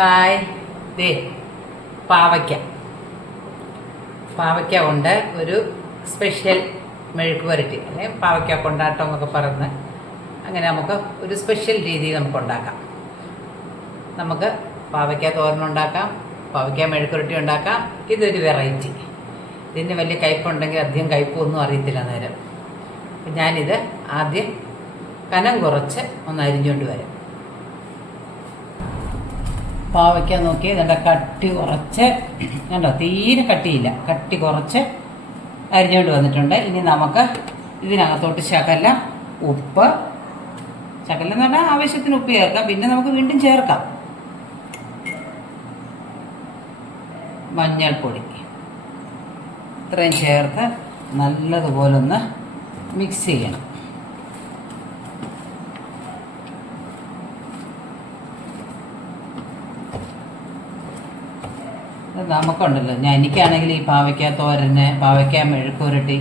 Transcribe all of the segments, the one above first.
Hi. ദേ പാവയ്ക്ക പാവയ്ക്ക കൊണ്ട് ഒരു സ്പെഷ്യൽ മെഴുക്ക് പുരട്ടി അല്ലെങ്കിൽ പാവയ്ക്ക കൊണ്ടാട്ടം എന്നൊക്കെ പറഞ്ഞ് അങ്ങനെ നമുക്ക് ഒരു സ്പെഷ്യൽ രീതിയിൽ നമുക്ക് ഉണ്ടാക്കാം. നമുക്ക് പാവയ്ക്ക തോരനുണ്ടാക്കാം, പാവയ്ക്ക മെഴുക്ക് പുരട്ടി ഉണ്ടാക്കാം. ഇതൊരു വെറൈറ്റി. ഇതിന് വലിയ കയ്പുണ്ടെങ്കിൽ അധികം കയ്പൊന്നും അറിയത്തില്ല നേരം. അപ്പം ഞാനിത് ആദ്യം കനം കുറച്ച് ഒന്ന് അരിഞ്ഞുകൊണ്ട് വരാം. പാവയ്ക്ക നോക്കി ഇതിൻ്റെ കട്ടി കുറച്ച് കണ്ടോ, തീരെ കട്ടിയില്ല, കട്ടി കുറച്ച് അരിഞ്ഞുകൊണ്ട് വന്നിട്ടുണ്ട്. ഇനി നമുക്ക് ഇതിനകത്തോട്ട് ശകലം ഉപ്പ്, ശകലം എന്ന് പറഞ്ഞാൽ ആവശ്യത്തിന് ഉപ്പ് ചേർക്കാം, പിന്നെ നമുക്ക് വീണ്ടും ചേർക്കാം. മഞ്ഞൾപ്പൊടി ഇത്രയും ചേർത്ത് നല്ലതുപോലെ ഒന്ന് മിക്സ് ചെയ്യണം. നമുക്കുണ്ടല്ലോ, എനിക്കാണെങ്കിൽ ഈ പാവയ്ക്ക തോരന്, പാവയ്ക്ക മെഴുക്ക് പുരട്ടി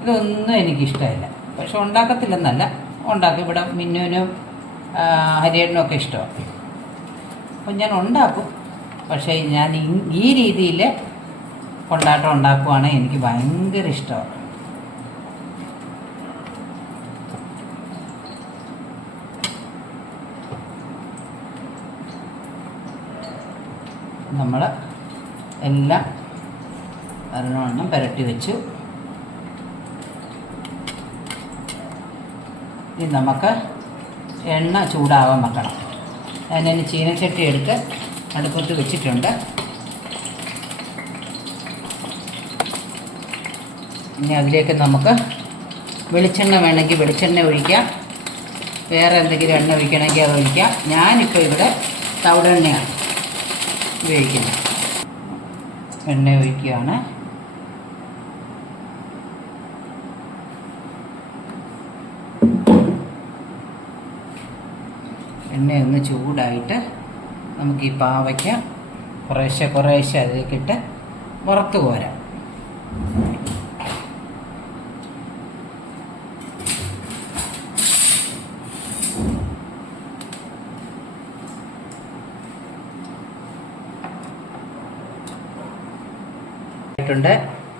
ഇതൊന്നും എനിക്കിഷ്ടമില്ല. പക്ഷെ ഉണ്ടാക്കത്തില്ലെന്നല്ല, ഉണ്ടാക്കും. ഇവിടെ മിന്നുവിനും ഹരിയേട്ടനും ഒക്കെ ഇഷ്ടമാണ്. അപ്പം ഞാൻ ഉണ്ടാക്കും. പക്ഷേ ഞാൻ ഈ രീതിയിൽ കൊണ്ടാട്ടം ഉണ്ടാക്കുവാണെങ്കിൽ എനിക്ക് ഭയങ്കര ഇഷ്ടമാണ്. നമ്മൾ എല്ലാം ഒരെണ്ണം പുരട്ടി വെച്ചു. ഇനി നമുക്ക് എണ്ണ ചൂടാവാൻ വെക്കണം. അതിന് ചീനച്ചട്ടി എടുത്ത് അടുപ്പത്ത് വെച്ചിട്ടുണ്ട്. ഇനി അതിലേക്ക് നമുക്ക് വെളിച്ചെണ്ണ വേണമെങ്കിൽ വെളിച്ചെണ്ണ ഒഴിക്കാം, വേറെ എന്തെങ്കിലും എണ്ണ ഒഴിക്കണമെങ്കിൽ അത് ഒഴിക്കാം. ഞാനിപ്പോൾ ഇവിടെ തവിടെണ്ണയാണ് ഉപയോഗിക്കുന്നത്. എണ്ണ ഒഴിക്കുകയാണ്. എണ്ണ ഒന്ന് ചൂടായിട്ട് നമുക്ക് ഈ പാവയ്ക്ക കുറേശ്ശെ കുറേശ്ശെ അതിലേക്കിട്ട് വറുത്ത് കോരാം.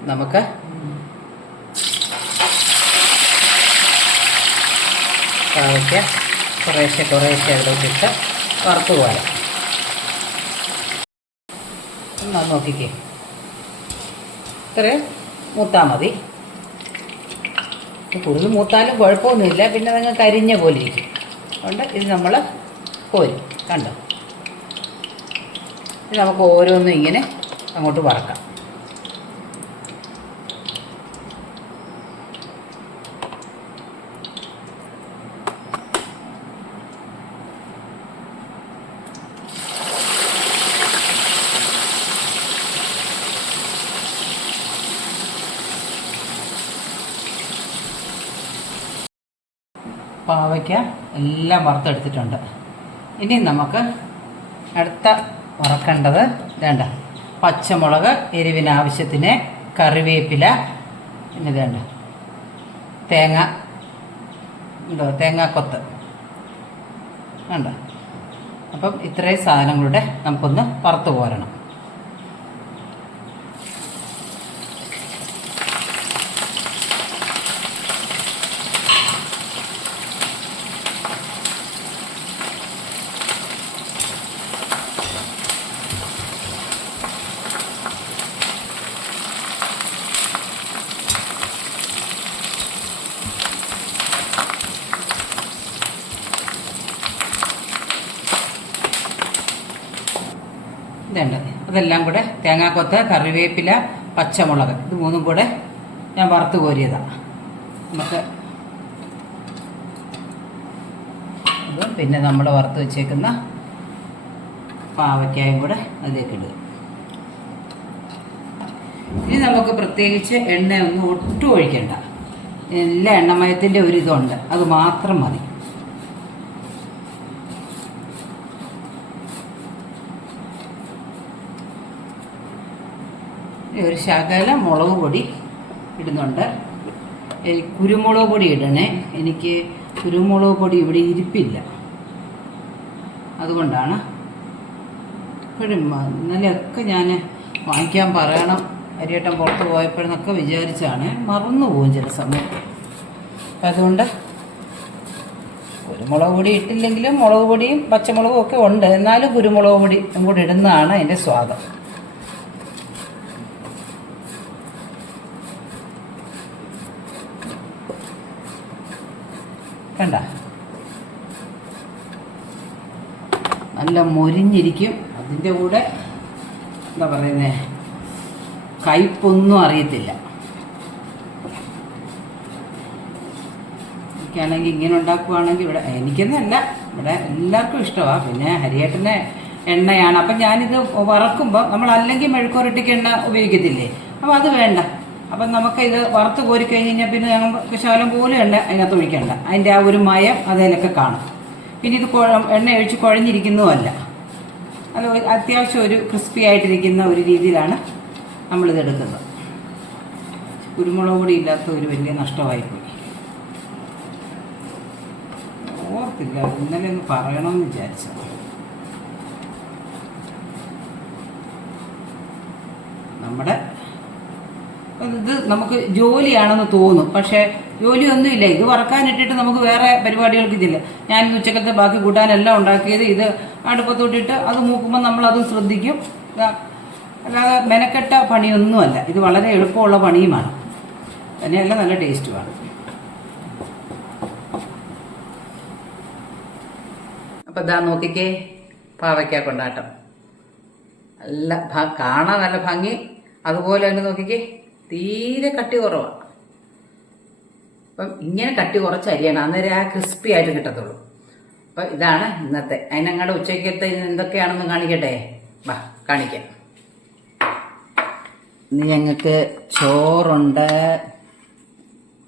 നമുക്ക് പാവയ്ക്ക കുറേശ്ശെ കുറേശ്ശെ അതിലോട്ടിട്ട് വറുത്ത് പോരാം. എന്നാ നോക്കിക്കേ, ഇത്രയും മൂത്താൽ മതി. കൂടുതൽ മൂത്താലും കുഴപ്പമൊന്നുമില്ല, പിന്നെ നിങ്ങൾ കരിഞ്ഞ പോലെ ഇരിക്കും. അതുകൊണ്ട് ഇത് നമ്മൾ കോരും. കണ്ടോ, ഇത് നമുക്ക് ഓരോന്നും ഇങ്ങനെ അങ്ങോട്ട് വറക്കാം. പാവയ്ക്ക എല്ലാം വറുത്തെടുത്തിട്ടുണ്ട്. ഇനി നമുക്ക് അടുത്ത വറക്കേണ്ടത് വേണ്ട പച്ചമുളക്, എരിവിന് ആവശ്യത്തിന് കറിവേപ്പില, പിന്നെ വേണ്ട തേങ്ങ ഉണ്ടോ, തേങ്ങാക്കൊത്ത് വേണ്ട. അപ്പം ഇത്രയും സാധനങ്ങളുടെ നമുക്കൊന്ന് വറുത്ത് പോരണം. ഇതുണ്ട്, അതെല്ലാം കൂടെ തേങ്ങാക്കൊത്ത്, കറിവേപ്പില, പച്ചമുളക്, ഇത് മൂന്നും കൂടെ ഞാൻ വറുത്ത് കോരിയതാണ്. നമുക്ക് ഇത് പിന്നെ നമ്മൾ വറുത്ത് വെച്ചേക്കുന്ന പാവയ്ക്കായും കൂടെ അതിലേക്ക് ഇടുക. ഇനി നമുക്ക് പ്രത്യേകിച്ച് എണ്ണയൊന്നും ഒട്ടും ഒഴിക്കണ്ട. എല്ലാ എണ്ണമയത്തിൻ്റെ ഒരു ഇതുണ്ട്, അത് മാത്രം മതി. ഒരു ശകലം മുളക് പൊടി ഇടുന്നുണ്ട്. കുരുമുളക് പൊടി ഇടണേ, എനിക്ക് കുരുമുളക് പൊടി ഇവിടെ ഇരിപ്പില്ല, അതുകൊണ്ടാണ് ഇപ്പോഴും ഇന്നലെയൊക്കെ ഞാൻ വാങ്ങിക്കാൻ പറയണം അരിയേട്ടൻ പുറത്ത് പോയപ്പോഴെന്നൊക്കെ വിചാരിച്ചാണ് മറന്നു പോകും ചില സമയം. അപ്പം അതുകൊണ്ട് കുരുമുളക് പൊടി ഇട്ടില്ലെങ്കിലും മുളക് പൊടിയും പച്ചമുളകും ഒക്കെ ഉണ്ട്, എന്നാലും കുരുമുളക് പൊടി കൂടി ഇടുന്നതാണ് അതിൻ്റെ സ്വാദം. കണ്ട നല്ല മൊരിഞ്ഞിരിക്കും. അതിൻ്റെ കൂടെ എന്താ പറയുന്നത്, കയ്പൊന്നും അറിയത്തില്ല. എനിക്കാണെങ്കിൽ ഇങ്ങനെ ഉണ്ടാക്കുവാണെങ്കിൽ എനിക്കെന്നല്ല, ഇവിടെ എല്ലാവർക്കും ഇഷ്ടമാണ്. പിന്നെ ഹരിയേട്ടൻ്റെ എണ്ണയാണ്. അപ്പം ഞാനിത് വറക്കുമ്പോൾ നമ്മൾ അല്ലെങ്കിൽ മെഴുക്കുവരട്ടിക്ക് എണ്ണ ഉപയോഗിക്കത്തില്ലേ, അപ്പോൾ അത് വേണ്ട. അപ്പം നമുക്കിത് വറുത്ത് കോരി കഴിഞ്ഞ് കഴിഞ്ഞാൽ പിന്നെ ഞങ്ങൾക്ക് ശകലം പോലും എണ്ണ അതിനകത്ത് ഒഴിക്കണ്ട. അതിൻ്റെ ആ ഒരു മയം അതിലൊക്കെ കാണും. പിന്നെ ഇത് എണ്ണ ഒഴിച്ച് കുഴഞ്ഞിരിക്കുന്നതുമല്ല, അത് അത്യാവശ്യം ഒരു ക്രിസ്പി ആയിട്ടിരിക്കുന്ന ഒരു രീതിയിലാണ് നമ്മളിത് എടുക്കുന്നത്. കുരുമുളക് പൊടി ഇല്ലാത്ത ഒരു വലിയ നഷ്ടമായിപ്പോയി. ഓർത്തില്ല, ഇന്നലെ ഒന്ന് പറയണമെന്ന് വിചാരിച്ചു. നമ്മുടെ ഇത് നമുക്ക് ജോലിയാണെന്ന് തോന്നും, പക്ഷേ ജോലിയൊന്നുമില്ല. ഇത് വറക്കാനിട്ടിട്ട് നമുക്ക് വേറെ പരിപാടികൾക്ക് ഇതില്ല. ഞാൻ ഉച്ചക്കത്തെ ബാക്കി കൂട്ടാനെല്ലാം ഉണ്ടാക്കിയത് ഇത് അടുപ്പത്തോട്ടിട്ട് അത് മൂക്കുമ്പോൾ നമ്മളത് ശ്രദ്ധിക്കും. അല്ലാതെ മെനക്കെട്ട പണിയൊന്നുമല്ല, ഇത് വളരെ എളുപ്പമുള്ള പണിയുമാണ്, തന്നെയല്ല നല്ല ടേസ്റ്റുമാണ്. അപ്പം ഇതാ നോക്കിക്കേ, പാവയ്ക്ക കൊണ്ടാട്ടം നല്ല കാണാൻ നല്ല ഭംഗി. അതുപോലെ തന്നെ നോക്കിക്കേ, തീരെ കട്ടി കുറവാണ്. അപ്പം ഇങ്ങനെ കട്ടി കുറച്ച് അരിയണം, അന്നേരം ആ ക്രിസ്പി ആയിട്ട് കിട്ടത്തുള്ളൂ. അപ്പം ഇതാണ് ഇന്നത്തെ. അതിനങ്ങളുടെ ഉച്ചയ്ക്കത്തെ എന്തൊക്കെയാണെന്ന് കാണിക്കട്ടെ, വാ കാണിക്കാം. ഇന്ന് ഞങ്ങൾക്ക് ചോറുണ്ട്,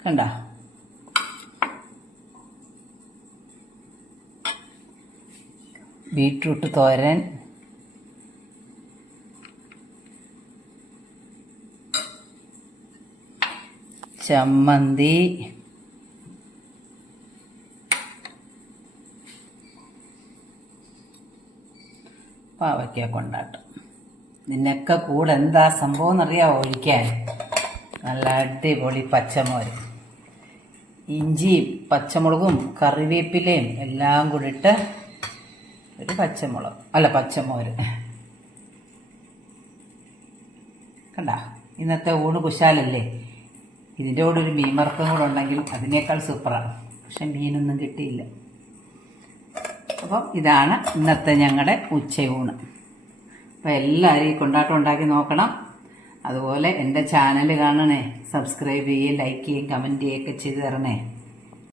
കണ്ട, ബീട്രൂട്ട് തോരൻ, ചമ്മന്തി, പാവയ്ക്ക കൊണ്ടാട്ടം. ഇതിനൊക്കെ കൂടെ എന്താ സംഭവം എന്നറിയാമോ ഒഴിക്കാൻ? നല്ല അടിപൊളി പച്ചമോര്, ഇഞ്ചിയും പച്ചമുളകും കറിവേപ്പിലയും എല്ലാം കൂടി ഇട്ട് ഒരു പച്ചമോര്. കണ്ട, ഇന്നത്തെ ഊണ് കുശാലല്ലേ. ഇതിൻ്റെ കൂടെ ഒരു മീൻ വറുത്തതും കൂടെ ഉണ്ടെങ്കിൽ അതിനേക്കാൾ സൂപ്പറാണ്. പക്ഷെ മീനൊന്നും കിട്ടിയില്ല. അപ്പം ഇതാണ് ഇന്നത്തെ ഞങ്ങളുടെ ഉച്ചയൂണ്. അപ്പം എല്ലാവരും ഈ കൊണ്ടാട്ടം ഉണ്ടാക്കി നോക്കണം. അതുപോലെ എൻ്റെ ചാനൽ കാണണേ, സബ്സ്ക്രൈബ് ചെയ്യുകയും ലൈക്ക് ചെയ്യുകയും കമൻറ്റ് ചെയ്യുകയൊക്കെ ചെയ്ത് തരണേ.